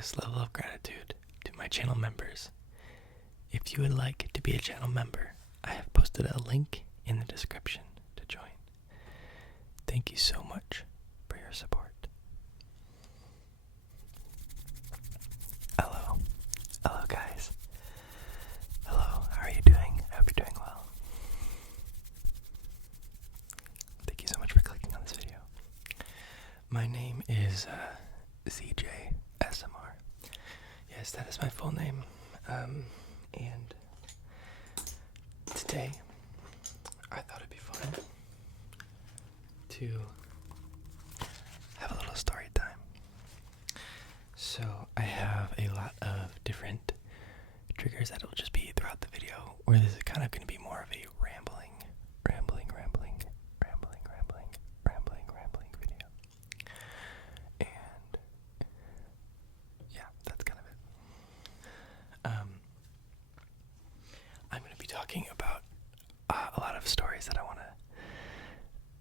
highest level of gratitude to my channel members. If you would like to be a channel member, I have posted a link in the description to join. Thank you so much for your support. Hello guys. Hello, how are you doing? I hope you're doing well. Thank you so much for clicking on this video. My name is CJ SMR. Yes, that is my full name. And today I thought it'd be fun to have a little story time. So I have a lot of different triggers that will just be throughout the video, where this is kind of going to be more of a rambling video. And yeah, that's kind of it. I'm going to be talking about a lot of stories that I want to,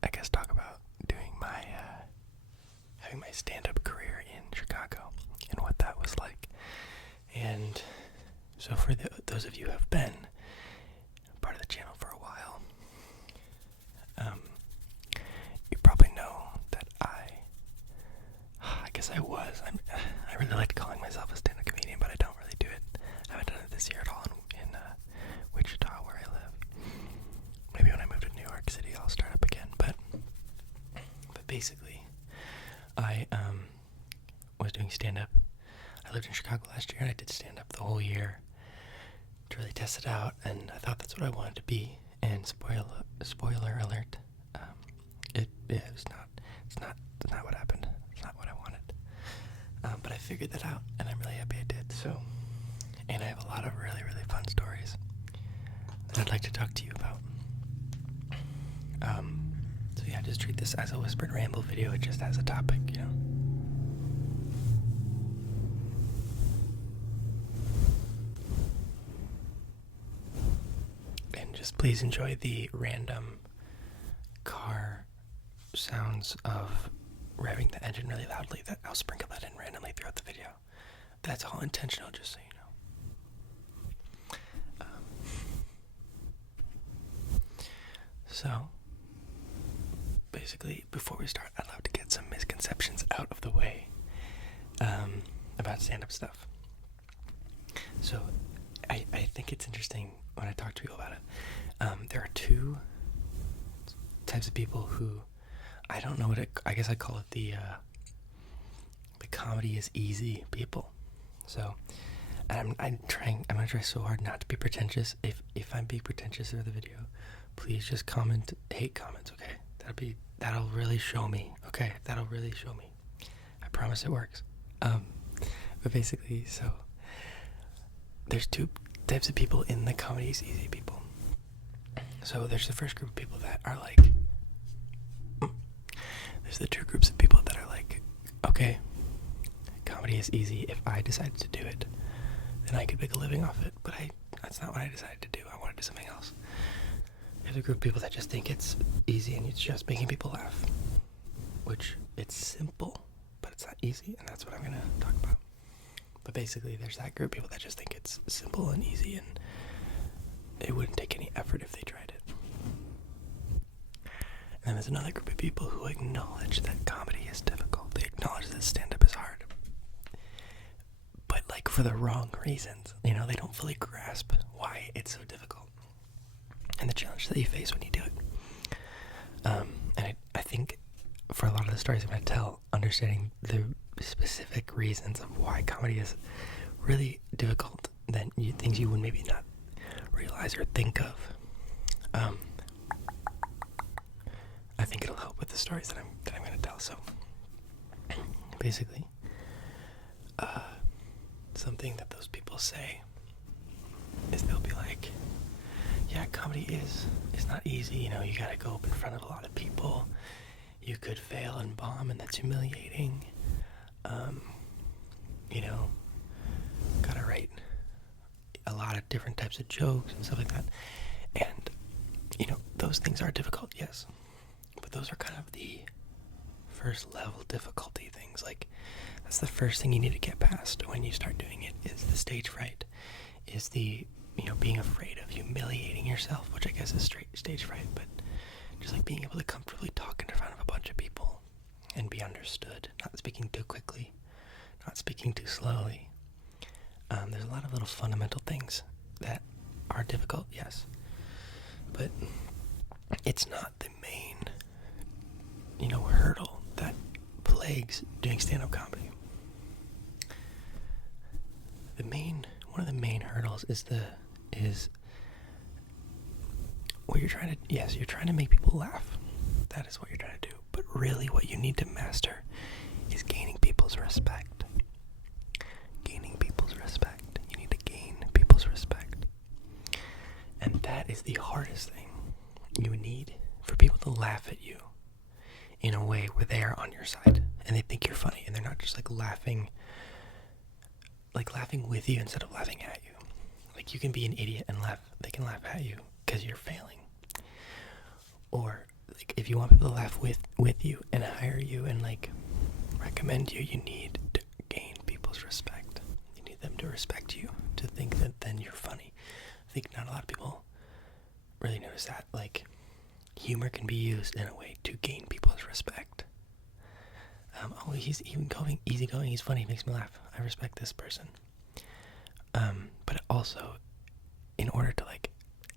I guess, talk about doing my, having my stand-up career in Chicago and what that was like. And so for those of you who have been part of the channel for a while, you probably know that I really liked calling myself a stand-up comedian, but I don't really do it. I haven't done it this year at all in Wichita, where I live. Maybe when I move to New York City, I'll start up again. But basically, I was doing stand-up. I lived in Chicago last year, and I did stand-up the whole year to really test it out, and I thought that's what I wanted to be. And spoiler alert, it's not what happened. It's not what I wanted. But I figured that out, and I'm really happy I did. So, and I have a lot of really, really fun stories that I'd like to talk to you about. So yeah, just treat this as a whispered ramble video. It just has a topic, you know. And just please enjoy the random car sounds of revving the engine really loudly. That I'll sprinkle that in randomly throughout the video. That's all intentional, just so you know. So, basically, before we start, I'd love to get some misconceptions out of the way about stand-up stuff. So, I think it's interesting when I talk to people about it. There are two types of people who, I don't know what I guess I call it the comedy is easy people. So, I'm gonna try so hard not to be pretentious. If I'm being pretentious in the video, please just hate comments, okay? That'll really show me, okay? That'll really show me. I promise it works. But basically, so there's two types of people in the comedy is easy people. So there's the first group of people that are like, there's the two groups of people that are like, okay, comedy is easy. If I decided to do it, then I could make a living off it. But that's not what I decided to do. I want to do something else. There's a group of people that just think it's easy and it's just making people laugh, which it's simple, but it's not easy, and that's what I'm going to talk about. But basically, there's that group of people that just think it's simple and easy, and it wouldn't take any effort if they tried it. And then there's another group of people who acknowledge that comedy is difficult. They acknowledge that stand-up is hard, but like for the wrong reasons. You know, they don't fully grasp why it's so difficult and the challenge that you face when you do it. And I think for a lot of the stories I'm going to tell, understanding the specific reasons of why comedy is really difficult, than things you would maybe not realize or think of, I think it'll help with the stories that I'm going to tell. So basically, something that those people say is they'll be like, yeah, comedy is not easy, you know, you gotta go up in front of a lot of people, you could fail and bomb, and that's humiliating, you know, gotta write a lot of different types of jokes and stuff like that, and, you know, those things are difficult, yes, but those are kind of the first level difficulty things. Like, that's the first thing you need to get past when you start doing it, is the stage fright, is the, being afraid of humiliating yourself, which I guess is stage fright, but just like being able to comfortably talk in front of a bunch of people and be understood, not speaking too quickly, not speaking too slowly. There's a lot of little fundamental things that are difficult, yes, but it's not the main, hurdle that plagues doing stand-up comedy. One of the main hurdles is what you're trying to make people laugh. That is what you're trying to do. But really what you need to master is gaining people's respect. Gaining people's respect. You need to gain people's respect. And that is the hardest thing you need, for people to laugh at you in a way where they are on your side and they think you're funny, and they're not just laughing with you instead of laughing at you. Like, you can be an idiot and they can laugh at you because you're failing. Or if you want people to laugh with you and hire you and recommend you, you need to gain people's respect. You need them to respect you, to think that then you're funny. I think not a lot of people really notice that. Humor can be used in a way to gain people's respect. He's easygoing, he's funny, he makes me laugh, I respect this person. But also, in order to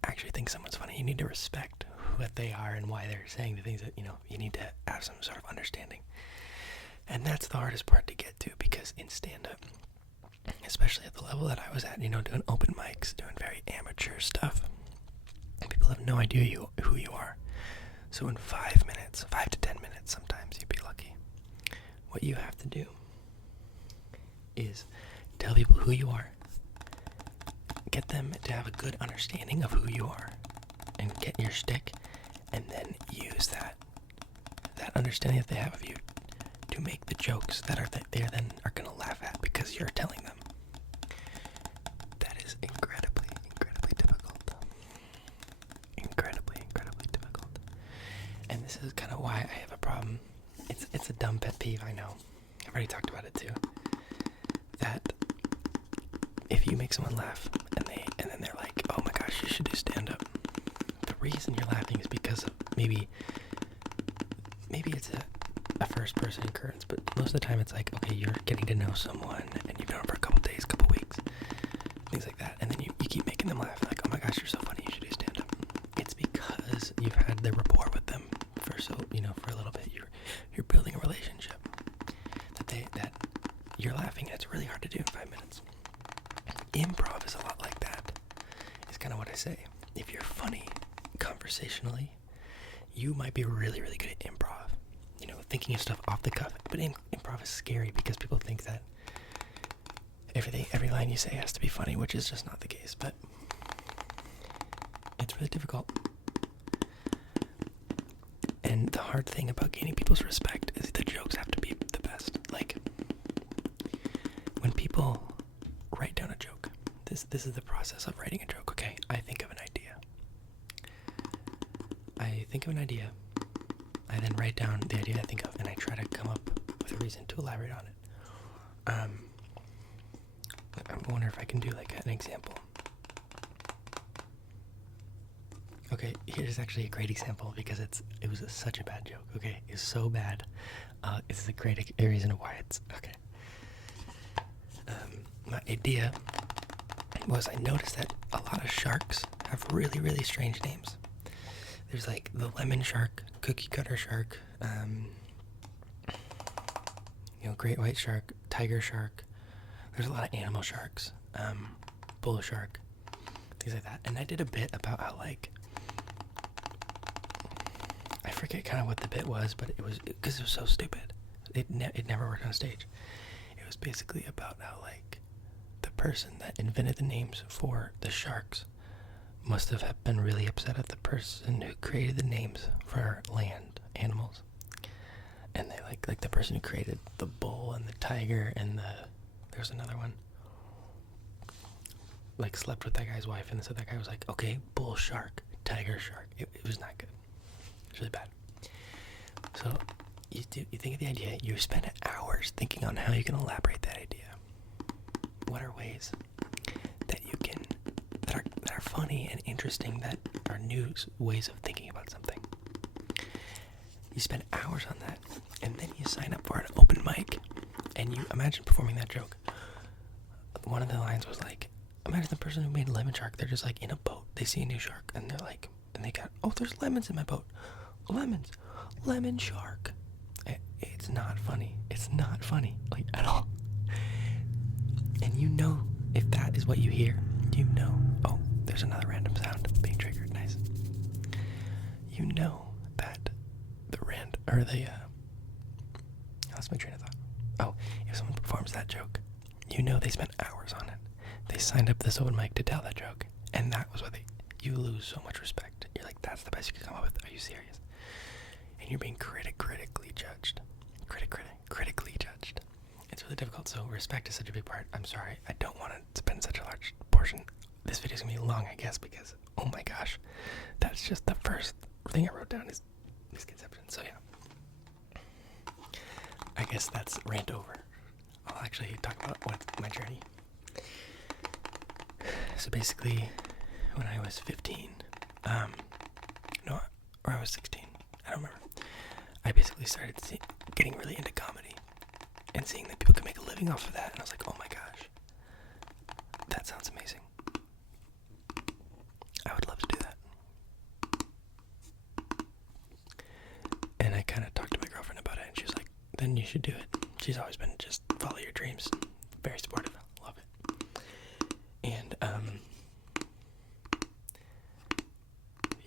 actually think someone's funny, you need to respect what they are and why they're saying the things that, you need to have some sort of understanding. And that's the hardest part to get to, because in stand-up, especially at the level that I was at, doing open mics, doing very amateur stuff, people have no idea who you are. So in 5 to 10 minutes, sometimes you'd be lucky, what you have to do is tell people who you are, get them to have a good understanding of who you are, and get your shtick, and then use that understanding that they have of you to make the jokes that they then are going to laugh at because you're telling them. That is incredibly, incredibly difficult. Incredibly, incredibly difficult. And this is kind of why I have a problem. It's a dumb pet peeve, I know. I've already talked about it too. That if you make someone laugh and then they're like, "Oh my gosh, you should do stand-up," the reason you're laughing is because of maybe it's a first-person occurrence, but most of the time it's okay, you're getting to know someone and you've known them for a couple days, couple weeks, things like that, and then you keep making them laugh, "Oh my gosh, you're so funny, you should do stand-up." It's because you've had the rapport with them for a little bit. You're building a relationship that you're laughing, and it's really hard to do in 5 minutes. Improv is a lot like that. It's kind of what I say. If you're funny conversationally, you might be really, really good at improv. Thinking of stuff off the cuff. But improv is scary because people think that every line you say has to be funny, which is just not the case. But it's really difficult. And the hard thing about gaining people's respect is the jokes have to be the best. When people write down a joke, this is the process of writing a joke. Okay, I think of an idea. I then write down the idea I think of, and I try to come up with a reason to elaborate on it. I wonder if I can do an example. Okay, here's actually a great example because it was such a bad joke. Okay, it's so bad. This is a great reason why it's okay. My idea was, I noticed that a lot of sharks have really, really strange names. There's the lemon shark, cookie cutter shark, great white shark, tiger shark. There's a lot of animal sharks, bull shark, things like that. And I did a bit about how I forget kind of what the bit was, but it was because it was so stupid. It never worked on stage. It was basically about how the person that invented the names for the sharks must have been really upset at the person who created the names for land animals, and they like the person who created the bull and the tiger and there's another one, slept with that guy's wife, and so that guy was okay, bull shark, tiger shark. It was not good. It was really bad. So you think of the idea, you spend hours thinking on how you can elaborate that idea. What are ways that you can that are funny and interesting, that are new ways of thinking about something? You spend hours on that, and then you sign up for an open mic, and you imagine performing that joke. One of the lines was like, imagine the person who made Lemon Shark, they're just like in a boat, they see a new shark, and they're like, and they got, oh, there's lemons in my boat. Lemons. Lemon shark. It's not funny. It's not funny, like, at all. And you know, if that is what you hear, you know, oh, there's another random sound being triggered, nice. You know that I lost my train of thought. Oh, if someone performs that joke, you know they spent hours on it. They signed up this open mic to tell that joke, and that was what you lose so much respect. You're like, that's the best you could come up with. Are you serious? And you're being critically judged. Critically judged. It's really difficult, so respect is such a big part. I'm sorry, I don't want to spend such a large portion. This video's gonna be long, I guess, because, oh my gosh, that's just the first thing I wrote down is misconception. So yeah, I guess that's rant over. I'll actually talk about what's my journey. So basically, when I was 15, or I was 16, I don't remember. I basically started getting really into comedy and seeing that people could make a living off of that, and I was like, oh my gosh, that sounds amazing. I would love to do that. And I kind of talked to my girlfriend about it, and she was like, then you should do it. She's always been just follow your dreams. Very supportive. Love it. And,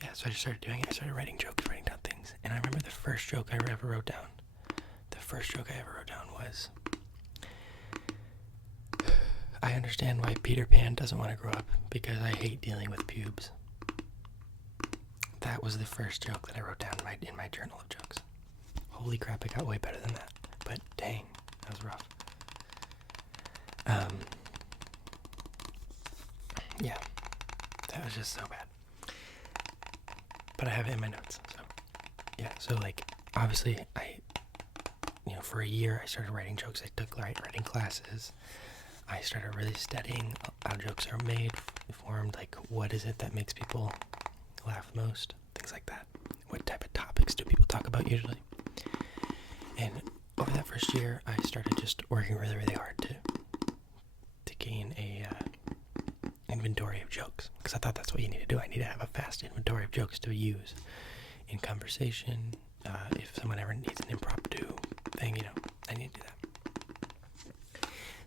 yeah, so I just started doing it. I started writing jokes, writing down things. And I remember the first joke I ever wrote down. The first joke I ever wrote down was, I understand why Peter Pan doesn't want to grow up because I hate dealing with pubes. That was the first joke that I wrote down in my journal of jokes. Holy crap, it got way better than that. But dang, that was rough. Yeah, that was just so bad. But I have it in my notes, so yeah. So like, obviously, for a year I started writing jokes. I took writing classes. I started really studying how jokes are made, formed, like what is it that makes people laugh most, things like that. What type of topics do people talk about usually? And over that first year, I started just working really, really hard to gain a inventory of jokes, because I thought that's what you need to do. I need to have a fast inventory of jokes to use in conversation. If someone ever needs an impromptu thing, I need to do that.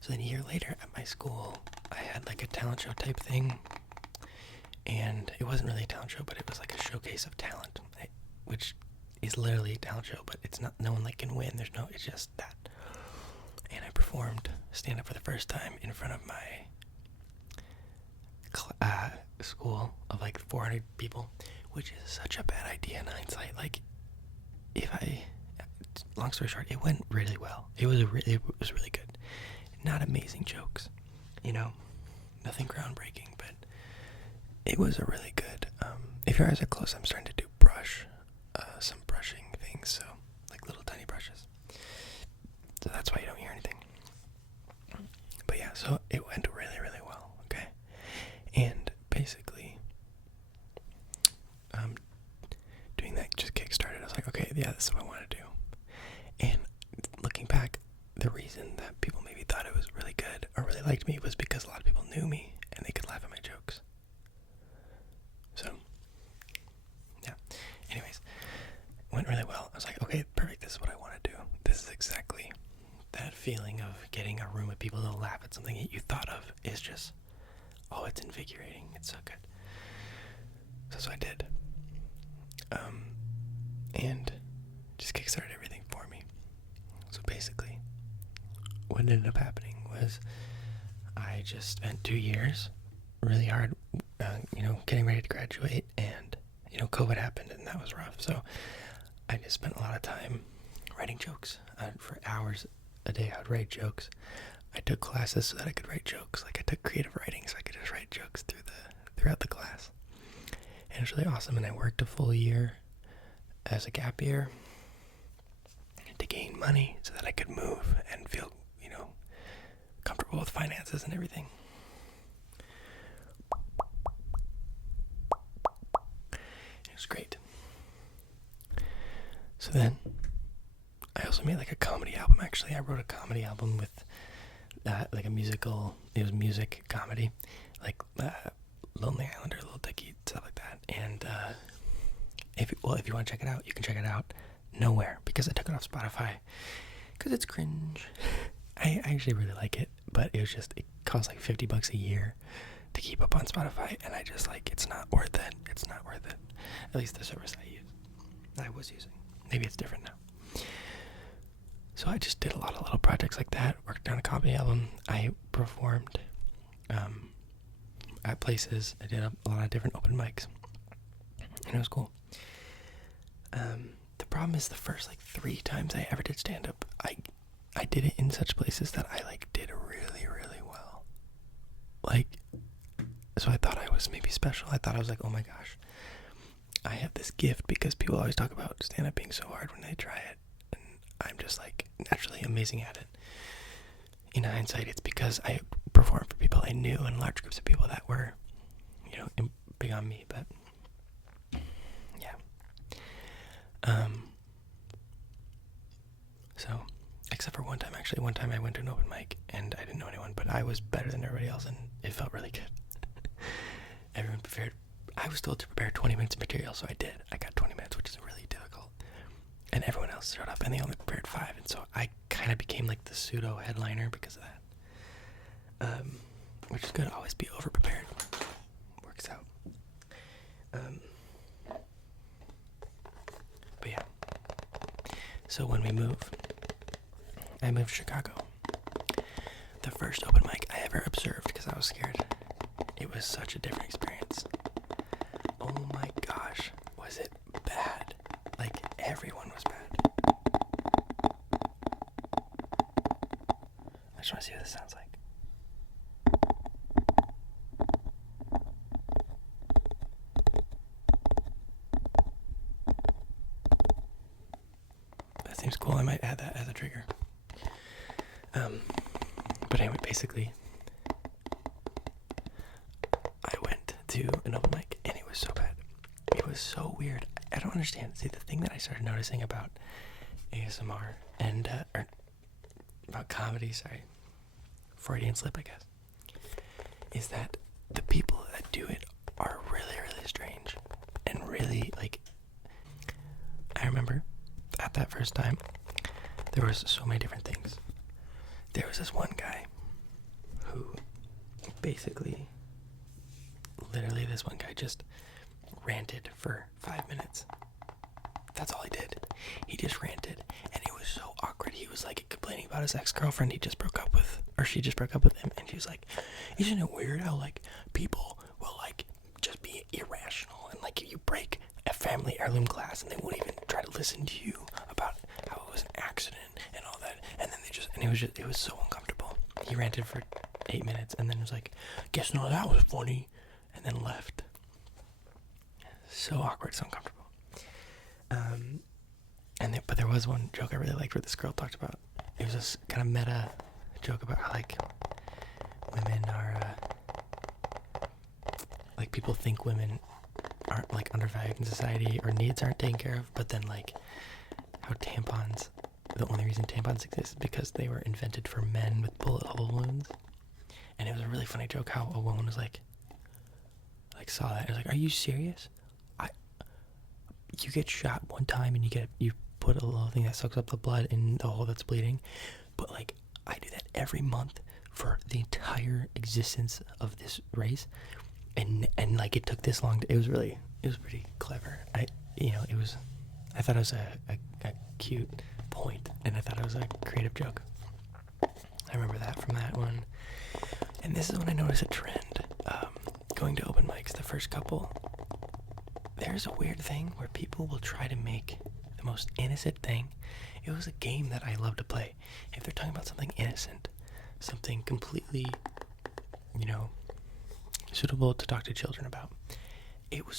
So then a year later at my school, I had like a talent show type thing, and it wasn't really a talent show, but it was like a showcase of talent, which is literally a talent show, but it's not, no one like can win. It's just that. And I performed stand up for the first time in front of my school of like 400 people, which is such a bad idea in hindsight. Like, long story short, it went really well. It was really good. Not amazing jokes, nothing groundbreaking, but it was a really good. If your eyes are closed, I'm starting to do some brushing things, so like little tiny brushes. So that's why you don't hear anything. But yeah, so it went really, really well. Okay, and basically, doing that just kickstarted. I was like, okay, yeah, this is what I want to do. And looking back, the reason that people maybe thought it was really good or really liked me was because a lot of people knew me and they could laugh at my jokes. So, yeah. Anyways, went really well. I was like, okay, perfect. This is what I want to do. This is exactly that feeling of getting a room of people to laugh at something that you thought of is just, oh, it's invigorating. It's so good. So that's what I did. And just kickstarted everything for me. So basically, what ended up happening was I just spent 2 years really hard, getting ready to graduate, and, COVID happened, and that was rough. So I just spent a lot of time writing jokes. For hours a day, I would write jokes. I took classes so that I could write jokes. Like, I took creative writing so I could just write jokes throughout the class. And it was really awesome, and I worked a full year as a gap year gain money so that I could move and feel, comfortable with finances and everything. It was great. So then, I also made like a comedy album. Actually, I wrote a comedy album with like a musical. It was music comedy, like Lonely Islander, Little Dicky, stuff like that. And if you want to check it out, you can check it out nowhere because I took it off Spotify because it's cringe. I actually really like it, but it costs like $50 a year to keep up on Spotify, and I just it's not worth it. It's not worth it. At least the service I was using. Maybe it's different now. So I just did a lot of little projects like that, worked on a comedy album. I performed at places. I did a lot of different open mics, and it was cool. The problem is the first 3 times I ever did stand-up, I did it in such places that I did really, really well. So I thought I was maybe special. I thought I was oh my gosh, I have this gift because people always talk about stand-up being so hard when they try it. And I'm just naturally amazing at it. In hindsight, it's because I performed for people I knew and large groups of people that were, big on me. But yeah. So, except for one time I went to an open mic and I didn't know anyone, but I was better than everybody else and it felt really good. Everyone prepared. I was told to prepare 20 minutes of material, so I did. I got 20 minutes, which is really difficult. And everyone else showed up and they only prepared 5, and so I kind of became the pseudo headliner because of that. Which is good. Always be over prepared. Works out. But yeah. So when I moved to Chicago. The first open mic I ever observed because I was scared. It was such a different experience. Oh my gosh, was it bad? Everyone was bad. I just want to see what this sounds like. That seems cool. I might add that as a trigger. But anyway, basically, I went to an open mic and it was so bad. It was so weird. I don't understand. See, the thing that I started noticing about ASMR and or about comedy, Freudian slip, I guess, is that the people that do it are really, really strange and really I remember at that first time there was so many different things. There was this one guy who basically, literally this one guy just ranted for 5 minutes. That's all he did. He just ranted, and it was so awkward. He was complaining about his ex-girlfriend he just broke up with, or she just broke up with him, and she was like, isn't it weird how people will just be irrational and you break a family heirloom glass and they won't even try to listen to you about how it was an accident and all that, and then it was so uncomfortable. He ranted for 8 minutes and then was like, guess none of that was funny, and then left. So awkward, so uncomfortable. But there was one joke I really liked where this girl talked about. It was this kind of meta joke about how women are people think women aren't undervalued in society or needs aren't taken care of, but then how tampons, the only reason tampons exist is because they were invented for men with bullet hole wounds. And it was a really funny joke how a woman was saw that and was are you serious? You get shot one time and you put a little thing that sucks up the blood in the hole that's bleeding, but I do that every month for the entire existence of this race, and it took this long. It was pretty clever. I thought it was a cute point, and I thought it was a creative joke. I remember that from that one. And this is when I noticed a trend. Going to open mics, the first couple, there's a weird thing where people will try to make the most innocent thing. It was a game that I love to play. If they're talking about something innocent, something completely, suitable to talk to children about, it was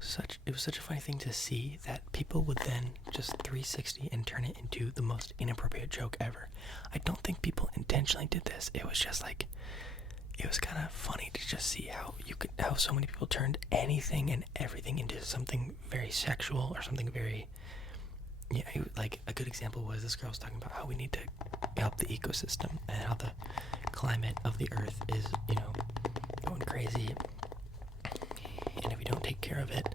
such a funny thing to see that people would then just 360 and turn it into the most inappropriate joke ever. I don't think people intentionally did this. It was just like, it was kind of funny to just see how so many people turned anything and everything into something very sexual or something very, like a good example was this girl was talking about how we need to help the ecosystem and how the climate of the earth is, going crazy. And if we don't take care of it,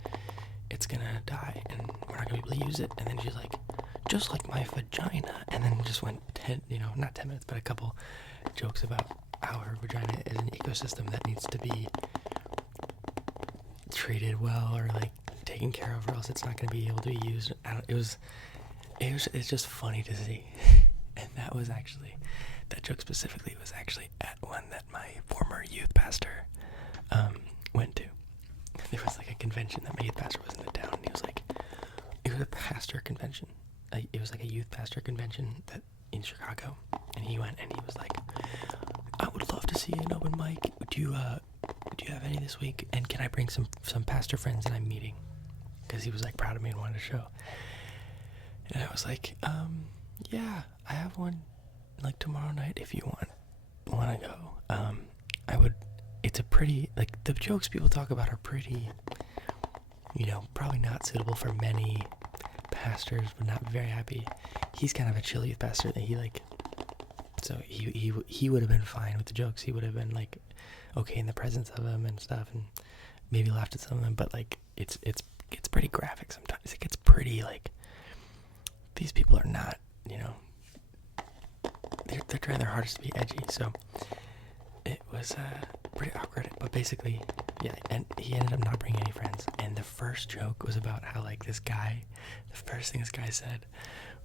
it's gonna die and we're not gonna be able to use it. And then she's like, just like my vagina. And then just went 10, not 10 minutes, but a couple jokes about how her vagina is an ecosystem that needs to be treated well or like taken care of, or else it's not gonna be able to be used. It's just funny to see. And that joke specifically was actually at one that my former youth pastor went to. There was like a convention that my youth pastor was in the town, and it was a pastor convention. It was like a youth pastor convention that in Chicago, and he went and he was like, I would love to see an open mic. Do you have any this week? And can I bring some pastor friends that I'm meeting? Because he was like proud of me and wanted to show. And I was like, yeah, I have one like tomorrow night if you want to go. It's a pretty, like, the jokes people talk about are pretty, probably not suitable for many pastors, but not very happy. He's kind of a chill youth pastor that so he would have been fine with the jokes. He would have been like okay in the presence of them and stuff, and maybe laughed at some of them, but like it's pretty graphic sometimes. It gets pretty like, these people are not, they're trying their hardest to be edgy, so it was pretty awkward. But basically, yeah, and he ended up not bringing any friends. And the first joke was about how like the first thing this guy said,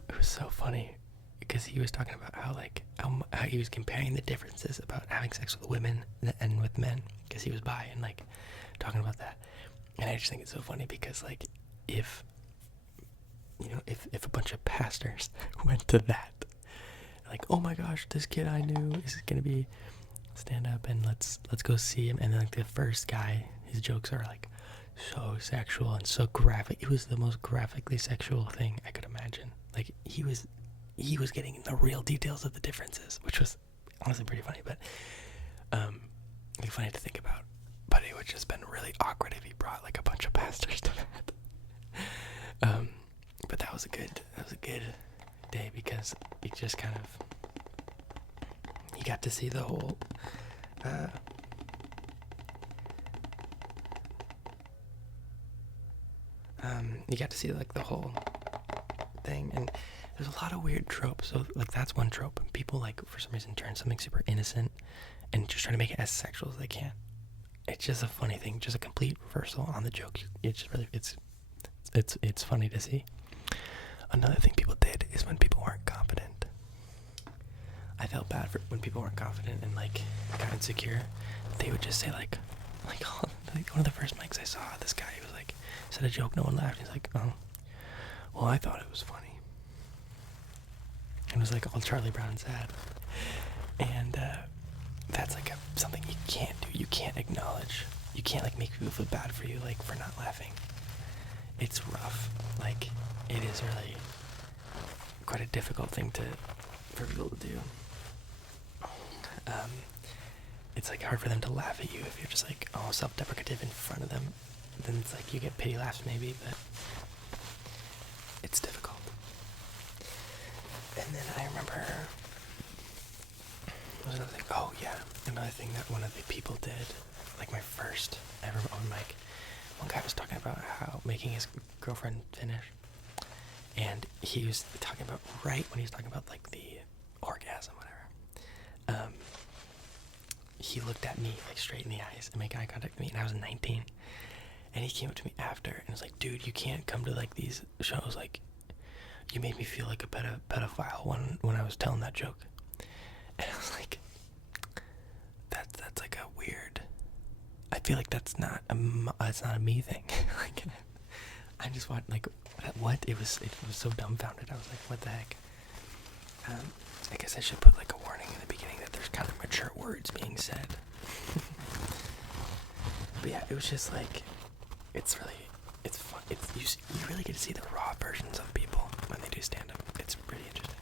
it was so funny because he was talking about how he was comparing the differences about having sex with women and with men, because he was bi, and like talking about that. And I just think it's so funny because like if a bunch of pastors went to that, like, oh my gosh, this kid I knew is gonna be stand up and let's go see him, and then like the first guy, his jokes are like so sexual and so graphic. It was the most graphically sexual thing I could imagine. Like he was getting the real details of the differences, which was honestly pretty funny, but like funny to think about. But it would just been really awkward if he brought like a bunch of pastors to that. But that was a good day because it just kind of, you got to see the whole you got to see like the whole thing, and there's a lot of weird tropes. So like that's one trope, and people like for some reason turn something super innocent and just try to make it as sexual as they can. It's just a funny thing, just a complete reversal on the joke. It's just really it's funny to see. Another thing people did is when people weren't confident. I felt bad for when people weren't confident and like got insecure. They would just say like one of the first mics I saw, this guy was like said a joke, no one laughed. He's like, oh, well, I thought it was funny. It was like all Charlie Brown sad, and that's like something you can't do. You can't acknowledge. You can't like make people feel bad for you like for not laughing. It's rough. Like it is really quite a difficult thing for people to do. It's like hard for them to laugh at you if you're just like all self-deprecative in front of them. Then it's like you get pity laughs maybe, but it's difficult. And then I remember there was another thing. Oh yeah, another thing that one of the people did, like my first ever open mic. One guy was talking about how making his girlfriend finish, and he was talking about right when he was talking about like the orgasm, whatever. He looked at me like straight in the eyes and made eye contact with me, and I was 19. And he came up to me after and was like, "Dude, you can't come to like these shows. Like, you made me feel like a pedophile when I was telling that joke." And I was like, "That's like a weird. I feel like that's not a me thing." Like, I just want like what it was so dumbfounded. I was like, "What the heck?" I guess I should put like a warning in the beginning that there's kind of mature words being said. But yeah, it was just like it's really, it's fun. You really get to see the raw versions of people when they do stand up. It's pretty interesting.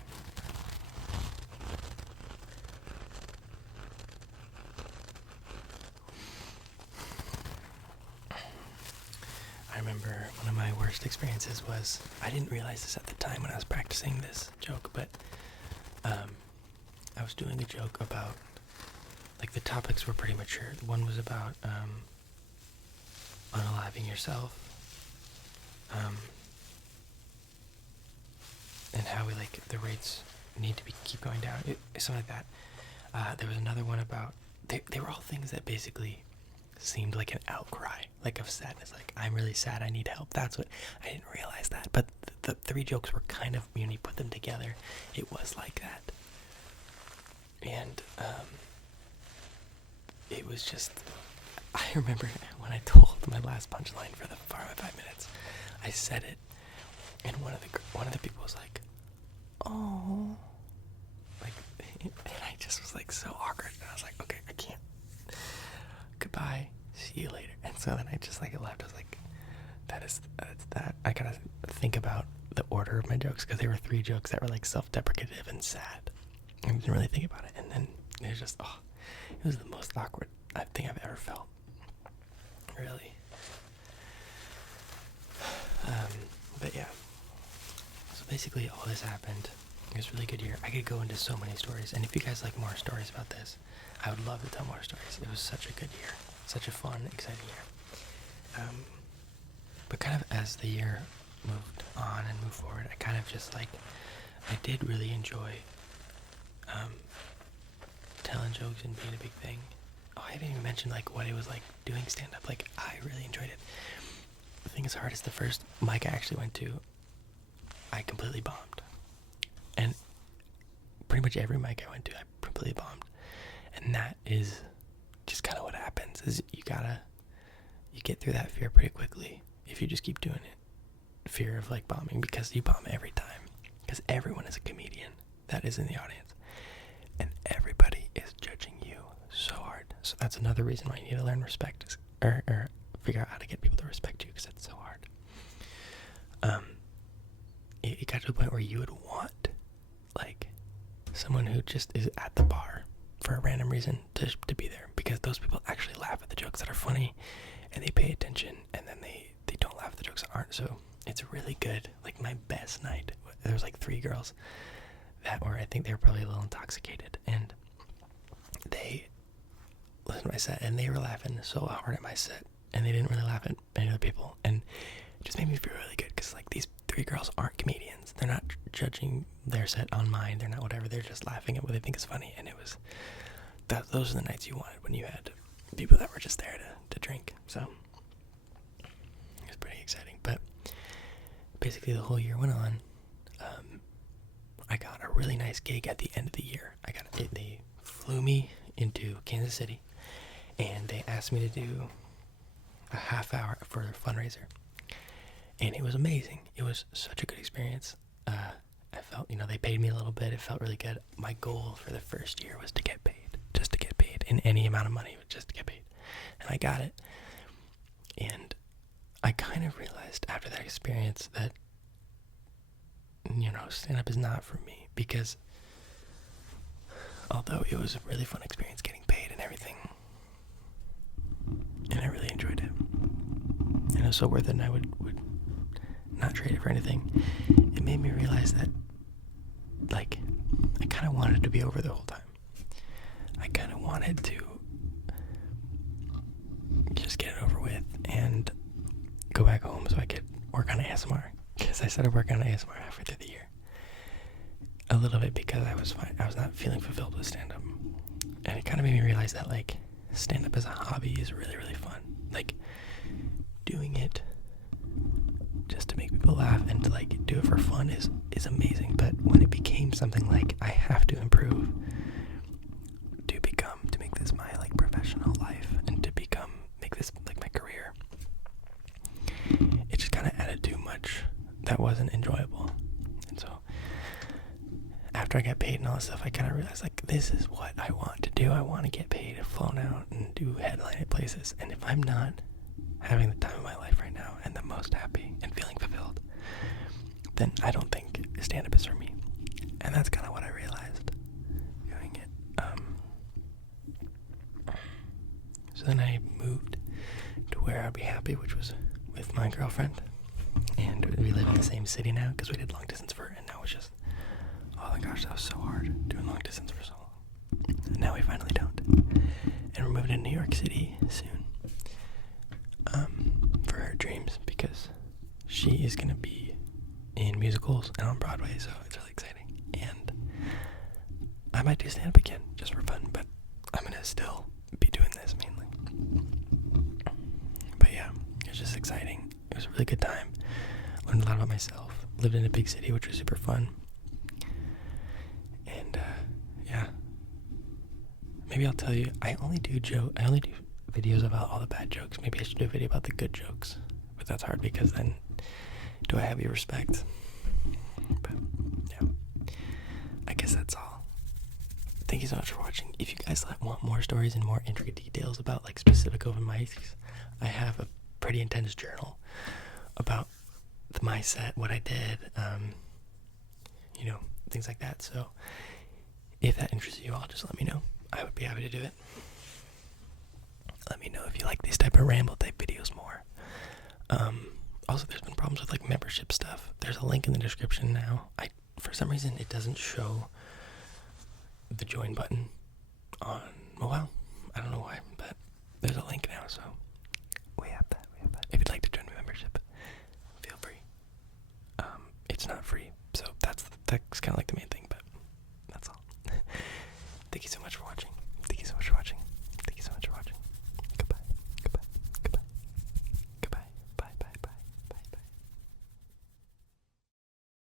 I remember one of my worst experiences was, I didn't realize this at the time when I was practicing this joke, but I was doing a joke about, like, the topics were pretty mature. One was about unaliving yourself, and how the rates need to keep going down, something like that. There was another one about, they were all things that basically seemed like an outcry, like of sadness, like, I'm really sad, I need help. That's what, I didn't realize that, but the three jokes were kind of, when you put them together, it was like that. And it was just, I remember when I told my last punchline for the 5 minutes, I said it, and one of the people was like, oh, like, and I just was like so awkward, and I was like, okay, I can't, goodbye, see you later. And so then I just left. I was like, that's that. I gotta think about the order of my jokes, because there were 3 jokes that were like self-deprecative and sad. I didn't really think about it, and then it was just, it was the most awkward thing I've ever felt, really. But yeah, so basically all this happened. It was a really good year. I could go into so many stories, and if you guys like more stories about this, I would love to tell more stories. It was such a good year, such a fun, exciting year. But kind of as the year moved on and moved forward, I kind of just I did really enjoy telling jokes and being a big thing. I didn't even mention what it was like doing stand-up. I really enjoyed it. The thing is hard is the first mic I actually went to, I completely bombed. And pretty much every mic I went to, I completely bombed. And that is just kind of what happens, is you get through that fear pretty quickly if you just keep doing it. Fear of bombing, because you bomb every time. Because everyone is a comedian that is in the audience. And everybody is judging you so hard. So that's another reason why you need to learn respect, or figure out how to get people to respect you, because it's so hard. It got to a point where you would want someone who just is at the bar for a random reason to be there, because those people actually laugh at the jokes that are funny, and they pay attention, and then they don't laugh at the jokes that aren't. So it's really good. My best night, there was 3 girls that were, I think they were probably a little intoxicated, and they listened to my set, and they were laughing so hard at my set, and they didn't really laugh at any other people, and it just made me feel really good, because these 3 girls aren't comedians. They're not judging their set on mine. They're not whatever. They're just laughing at what they think is funny, and it was those are the nights you wanted, when you had people that were just there to drink. So it was pretty exciting. But basically the whole year went on. I got a really nice gig at the end of the year. They flew me into Kansas City, and they asked me to do a half hour for a fundraiser, and it was amazing. It was such a good experience. I felt, they paid me a little bit. It felt really good. My goal for the first year was to get paid, just to get paid in any amount of money, just to get paid, and I got it. And I kind of realized after that experience that, stand-up is not for me, because although it was a really fun experience getting paid and everything, and I really enjoyed it, and it was so worth it, and I would not trade it for anything, it made me realize that, I kind of wanted it to be over the whole time. I kind of wanted to just get it over with and go back home so I could work on ASMR, because I started working on ASMR halfway through the year. A little bit because I was not feeling fulfilled with stand-up, and it kind of made me realize that stand-up as a hobby is really, really fun. Doing it just to make people laugh and to do it for fun is amazing. But when it became something I have to improve to make this my professional life, and to make this my career, it just kind of added too much that wasn't enjoyable. And so after I got paid and all this stuff, I kind of realized this is what I want to do. I want to get paid, flown out, and do headline at places. And if I'm not having the time of my life right now and the most happy and feeling fulfilled, then I don't think stand-up is for me. And that's kind of what I realized doing it. So then I moved to where I'd be happy, which was with my girlfriend. And we live in the same city now because we did long distance and now it's just, oh my gosh, that was so hard doing long distance for so long. And now we finally don't. And we're moving to New York City soon. For her dreams, because she is going to be in musicals and on Broadway, so it's really exciting. And I might do stand-up again, just for fun, but I'm going to still be doing this mainly. But yeah, it was just exciting. It was a really good time. Learned a lot about myself. Lived in a big city, which was super fun. And yeah, maybe I'll tell you, I only do videos about all the bad jokes. Maybe I should do a video about the good jokes, but that's hard because then do I have your respect? But yeah, I guess that's all. Thank you so much for watching. If you guys want more stories and more intricate details about like specific open mics, I have a pretty intense journal about my set, what I did, things like that. So if that interests you all, just let me know. I would be happy to do it. Let me know if you like these type of ramble type videos more. Also, there's been problems with like membership stuff. There's a link in the description now. For some reason it doesn't show the join button on mobile. I don't know why, but there's a link now, so we have that. If you'd like to join my membership, feel free. It's not free, so that's kind of like the main thing.